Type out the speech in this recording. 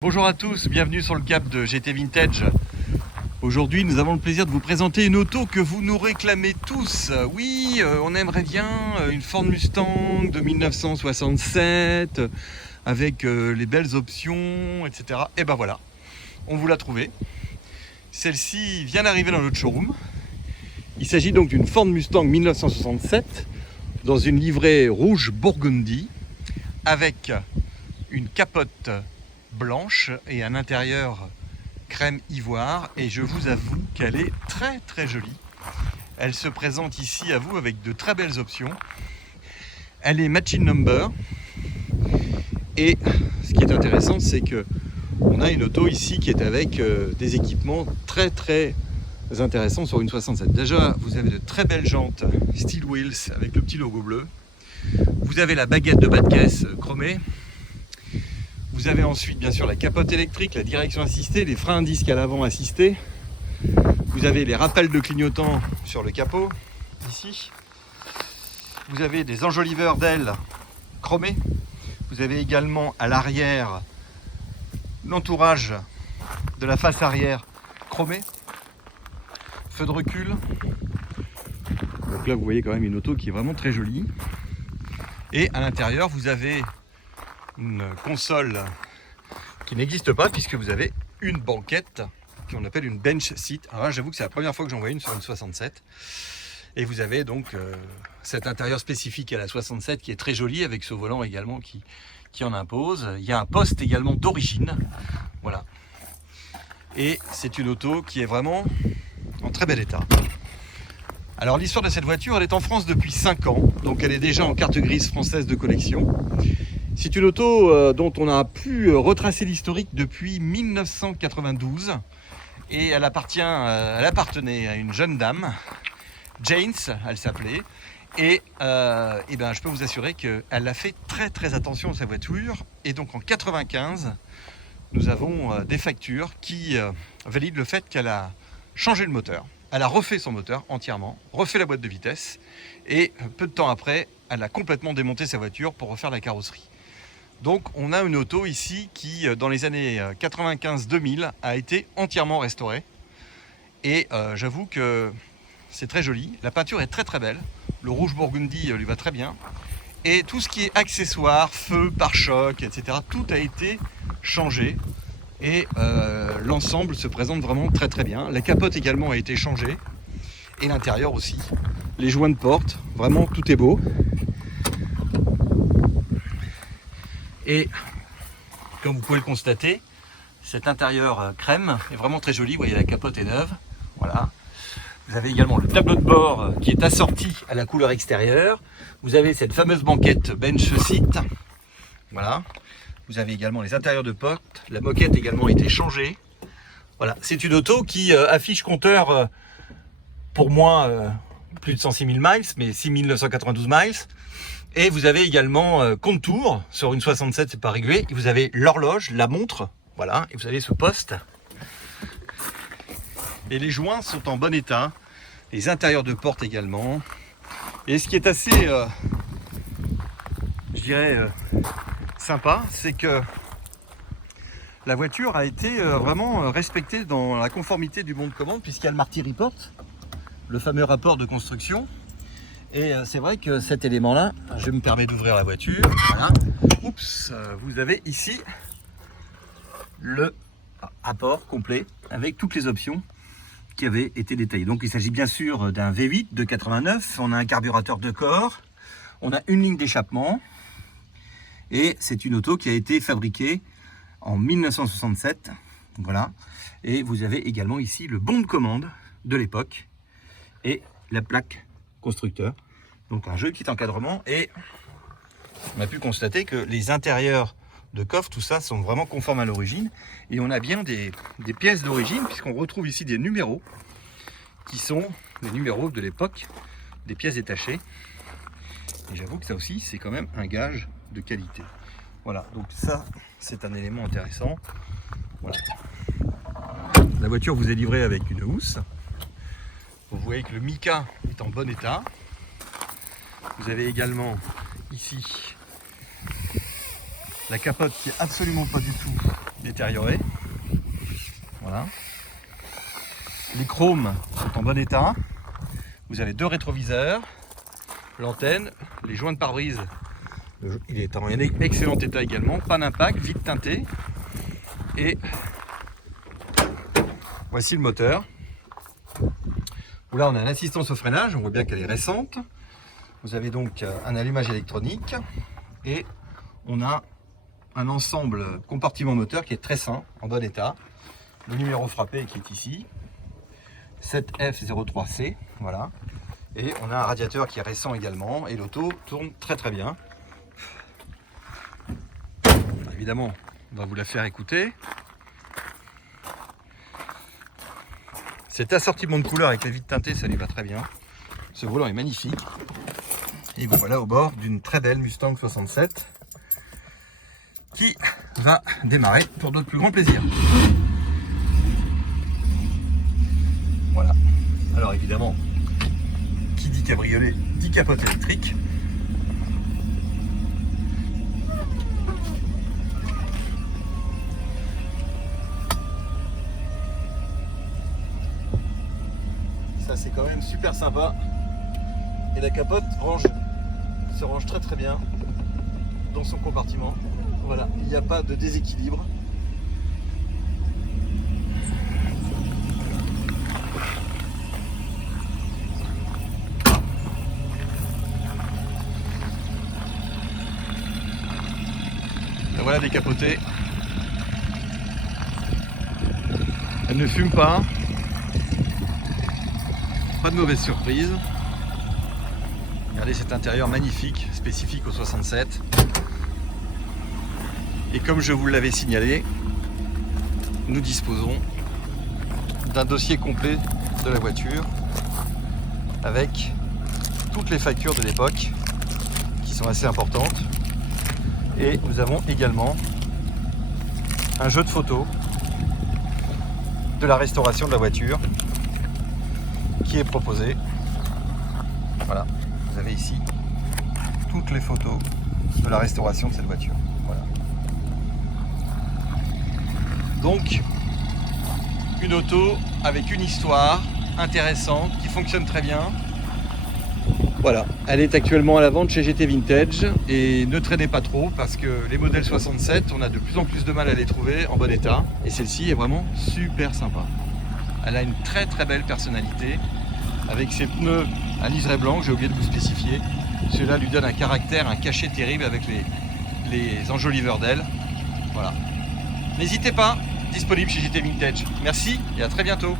Bonjour à tous, bienvenue sur le cap de GT Vintage. Aujourd'hui, nous avons le plaisir de vous présenter une auto que vous nous réclamez tous. Oui, on aimerait bien une Ford Mustang de 1967 avec les belles options, etc. Et ben voilà, on vous l'a trouvée. Celle-ci vient d'arriver dans notre showroom. Il s'agit donc d'une Ford Mustang 1967 dans une livrée rouge Burgundy avec une capote blanche et un intérieur crème ivoire, et je vous avoue qu'elle est très jolie. Elle se présente ici à vous avec de très belles options. Elle est matching number, et ce qui est intéressant, c'est que on a une auto ici qui est avec des équipements très intéressants sur une 67. Déjà, vous avez de très belles jantes steel wheels avec le petit logo bleu. Vous avez la baguette de bas de caisse chromée. Vous avez ensuite bien sûr la capote électrique, la direction assistée, les freins à disque à l'avant assistés. Vous avez les rappels de clignotants sur le capot, ici. Vous avez des enjoliveurs d'ailes chromés. Vous avez également à l'arrière l'entourage de la face arrière chromé. Feu de recul. Donc là vous voyez quand même une auto qui est vraiment très jolie. Et à l'intérieur vous avez une console qui n'existe pas, puisque vous avez une banquette qu'on appelle une bench seat. Alors là, j'avoue que c'est la première fois que j'en vois une sur une 67. Et vous avez donc cet intérieur spécifique à la 67 qui est très joli, avec ce volant également qui en impose. Il y a un poste également d'origine. Voilà. Et c'est une auto qui est vraiment en très bel état. Alors l'histoire de cette voiture, elle est en France depuis 5 ans. Donc elle est déjà en carte grise française de collection. C'est une auto dont on a pu retracer l'historique depuis 1992, et elle appartenait à une jeune dame, Janes, elle s'appelait, et ben, je peux vous assurer qu'elle a fait très attention à sa voiture, et donc en 95, nous avons des factures qui valident le fait qu'elle a changé le moteur. Elle a refait son moteur entièrement, refait la boîte de vitesse, et peu de temps après, elle a complètement démonté sa voiture pour refaire la carrosserie. Donc on a une auto ici qui, dans les années 95-2000, a été entièrement restaurée. Et j'avoue que c'est très joli. La peinture est très belle. Le rouge Burgundy lui va très bien. Et tout ce qui est accessoires, feu, pare-choc, etc., tout a été changé. Et l'ensemble se présente vraiment très bien. La capote également a été changée. Et l'intérieur aussi. Les joints de porte, vraiment tout est beau. Et comme vous pouvez le constater, cet intérieur crème est vraiment très joli. Vous voyez, la capote est neuve. Voilà. Vous avez également le tableau de bord qui est assorti à la couleur extérieure. Vous avez cette fameuse banquette bench seat. Voilà. Vous avez également les intérieurs de porte. La moquette également a été changée. Voilà. C'est une auto qui affiche compteur pour moi plus de 106 000 miles, mais 6 992 miles. Et vous avez également compte tour sur une 67, c'est pas réglé. Et vous avez l'horloge, la montre, voilà, et vous avez ce poste. Et les joints sont en bon état, les intérieurs de porte également. Et ce qui est assez, je dirais, sympa, c'est que la voiture a été vraiment respectée dans la conformité du bon de commande, puisqu'il y a le Marty Report, le fameux rapport de construction. Et c'est vrai que cet élément-là, je me permets d'ouvrir la voiture. Voilà. Oups, vous avez ici le rapport complet avec toutes les options qui avaient été détaillées. Donc il s'agit bien sûr d'un V8 de 89. On a un carburateur de corps. On a une ligne d'échappement. Et c'est une auto qui a été fabriquée en 1967. Voilà. Et vous avez également ici le bon de commande de l'époque et la plaque constructeur. Donc un joli petit encadrement, et on a pu constater que les intérieurs de coffre, tout ça, sont vraiment conformes à l'origine. Et on a bien des pièces d'origine, puisqu'on retrouve ici des numéros qui sont des numéros de l'époque, des pièces détachées. Et j'avoue que ça aussi, c'est quand même un gage de qualité. Voilà, donc ça, c'est un élément intéressant. Voilà. La voiture vous est livrée avec une housse. Vous voyez que le mica est en bon état. Vous avez également ici la capote qui est absolument pas du tout détériorés. Voilà. Les chromes sont en bon état. Vous avez 2 rétroviseurs, l'antenne, les joints de pare-brise. Il est en excellent état également, pas d'impact, vite teinté. Et voici le moteur. Là on a l'assistance au freinage, on voit bien qu'elle est récente. Vous avez donc un allumage électronique et on a un ensemble compartiment moteur qui est très sain, en bon état. Le numéro frappé qui est ici, 7F03C, voilà. Et on a un radiateur qui est récent également et l'auto tourne très très bien. Évidemment, on va vous la faire écouter. Cet assortiment de couleurs avec la vitre teintée, ça lui va très bien. Ce volant est magnifique. Et vous voilà au bord d'une très belle Mustang 67 qui va démarrer pour d'autres plus grands plaisirs. Voilà. Alors évidemment, qui dit cabriolet dit capote électrique. Ça c'est quand même super sympa. Et la capote se range très très bien dans son compartiment. Voilà, il n'y a pas de déséquilibre. La voilà décapotée. Elle ne fume pas. Pas de mauvaise surprise. Regardez cet intérieur magnifique, spécifique au 67. Et comme je vous l'avais signalé, nous disposons d'un dossier complet de la voiture avec toutes les factures de l'époque qui sont assez importantes. Et nous avons également un jeu de photos de la restauration de la voiture qui est proposé. Voilà, vous avez ici toutes les photos de la restauration de cette voiture. Voilà. Donc, une auto avec une histoire intéressante qui fonctionne très bien. Voilà, elle est actuellement à la vente chez GT Vintage et ne traînez pas trop parce que les modèles 67, on a de plus en plus de mal à les trouver en bon état et celle-ci est vraiment super sympa. Elle a une très très belle personnalité avec ses pneus à liseré blanc, j'ai oublié de vous spécifier. Cela lui donne un caractère, un cachet terrible avec les enjoliveurs d'ailes. Voilà. N'hésitez pas, disponible chez GT Vintage. Merci et à très bientôt.